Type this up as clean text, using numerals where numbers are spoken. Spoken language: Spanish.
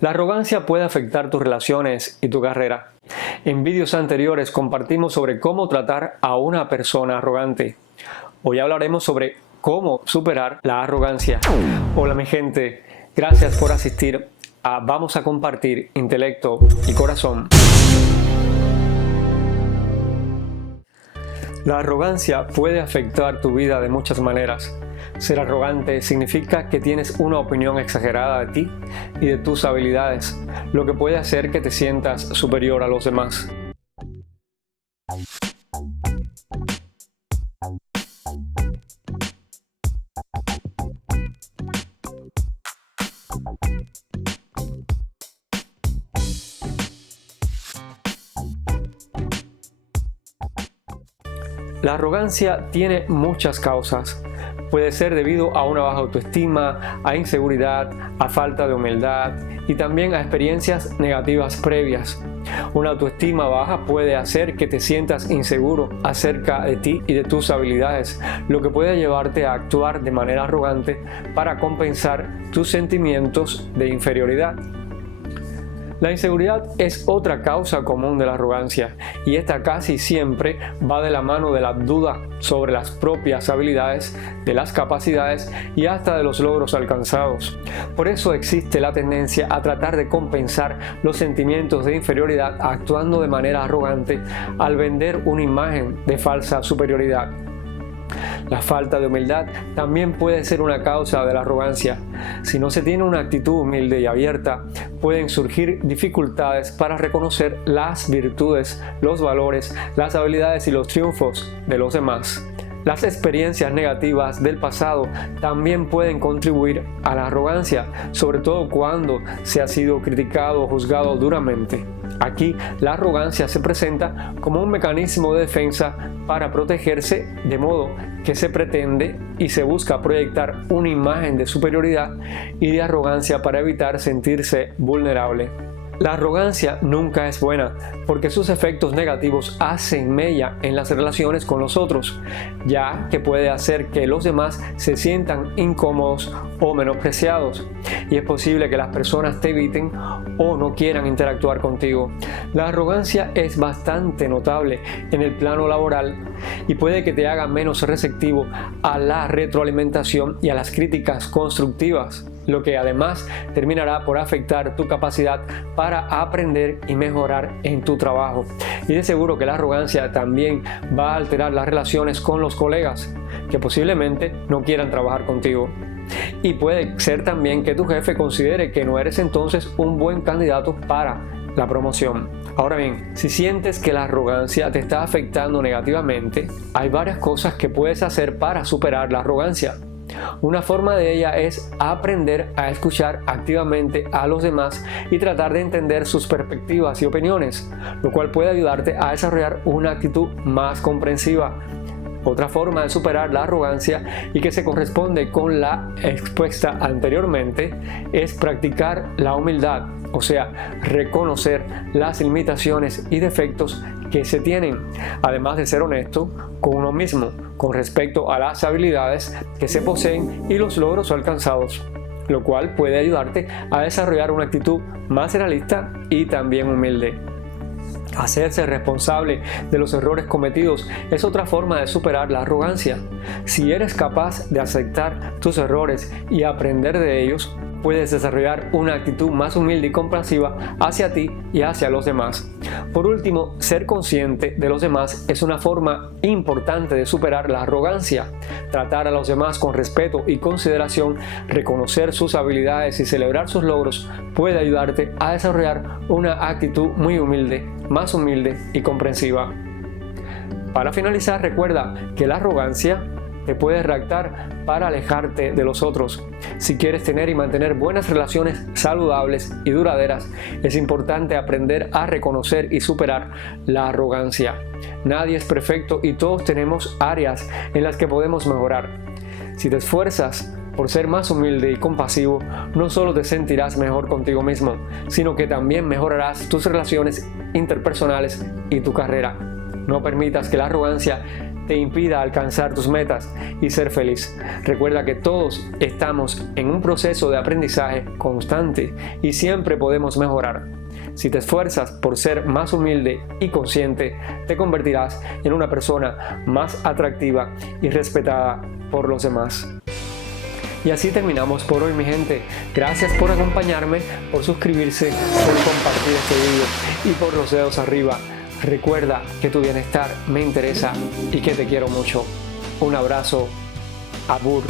La arrogancia puede afectar tus relaciones y tu carrera. En vídeos anteriores compartimos sobre cómo tratar a una persona arrogante. Hoy hablaremos sobre cómo superar la arrogancia. Hola mi gente, gracias por asistir a Vamos a Compartir Intelecto y Corazón. La arrogancia puede afectar tu vida de muchas maneras. Ser arrogante significa que tienes una opinión exagerada de ti y de tus habilidades, lo que puede hacer que te sientas superior a los demás. La arrogancia tiene muchas causas. Puede ser debido a una baja autoestima, a inseguridad, a falta de humildad y también a experiencias negativas previas. Una autoestima baja puede hacer que te sientas inseguro acerca de ti y de tus habilidades, lo que puede llevarte a actuar de manera arrogante para compensar tus sentimientos de inferioridad. La inseguridad es otra causa común de la arrogancia y esta casi siempre va de la mano de la duda sobre las propias habilidades, de las capacidades y hasta de los logros alcanzados. Por eso existe la tendencia a tratar de compensar los sentimientos de inferioridad actuando de manera arrogante al vender una imagen de falsa superioridad. La falta de humildad también puede ser una causa de la arrogancia. Si no se tiene una actitud humilde y abierta, pueden surgir dificultades para reconocer las virtudes, los valores, las habilidades y los triunfos de los demás. Las experiencias negativas del pasado también pueden contribuir a la arrogancia, sobre todo cuando se ha sido criticado o juzgado duramente. Aquí la arrogancia se presenta como un mecanismo de defensa para protegerse, de modo que se pretende y se busca proyectar una imagen de superioridad y de arrogancia para evitar sentirse vulnerable. La arrogancia nunca es buena porque sus efectos negativos hacen mella en las relaciones con los otros, ya que puede hacer que los demás se sientan incómodos o menospreciados y es posible que las personas te eviten o no quieran interactuar contigo. La arrogancia es bastante notable en el plano laboral y puede que te haga menos receptivo a la retroalimentación y a las críticas constructivas, lo que además terminará por afectar tu capacidad para aprender y mejorar en tu trabajo. Y de seguro que la arrogancia también va a alterar las relaciones con los colegas, que posiblemente no quieran trabajar contigo. Y puede ser también que tu jefe considere que no eres entonces un buen candidato para la promoción. Ahora bien, si sientes que la arrogancia te está afectando negativamente, hay varias cosas que puedes hacer para superar la arrogancia. Una forma de ella es aprender a escuchar activamente a los demás y tratar de entender sus perspectivas y opiniones, lo cual puede ayudarte a desarrollar una actitud más comprensiva. Otra forma de superar la arrogancia y que se corresponde con la expuesta anteriormente es practicar la humildad, o sea, reconocer las limitaciones y defectos que se tienen, además de ser honesto con uno mismo con respecto a las habilidades que se poseen y los logros alcanzados, lo cual puede ayudarte a desarrollar una actitud más realista y también humilde. Hacerse responsable de los errores cometidos es otra forma de superar la arrogancia. Si eres capaz de aceptar tus errores y aprender de ellos, puedes desarrollar una actitud más humilde y compasiva hacia ti y hacia los demás. Por último, ser consciente de los demás es una forma importante de superar la arrogancia. Tratar a los demás con respeto y consideración, reconocer sus habilidades y celebrar sus logros puede ayudarte a desarrollar una actitud muy humilde, más humilde y comprensiva. Para finalizar, recuerda que la arrogancia te puede reactar para alejarte de los otros. Si quieres tener y mantener buenas relaciones saludables y duraderas, es importante aprender a reconocer y superar la arrogancia. Nadie es perfecto y todos tenemos áreas en las que podemos mejorar. Si te esfuerzas por ser más humilde y compasivo, no solo te sentirás mejor contigo mismo, sino que también mejorarás tus relaciones interpersonales y tu carrera. No permitas que la arrogancia te impida alcanzar tus metas y ser feliz. Recuerda que todos estamos en un proceso de aprendizaje constante y siempre podemos mejorar. Si te esfuerzas por ser más humilde y consciente, te convertirás en una persona más atractiva y respetada por los demás. Y así terminamos por hoy, mi gente. Gracias por acompañarme, por suscribirse, por compartir este video y por los dedos arriba. Recuerda que tu bienestar me interesa y que te quiero mucho. Un abrazo. Abur.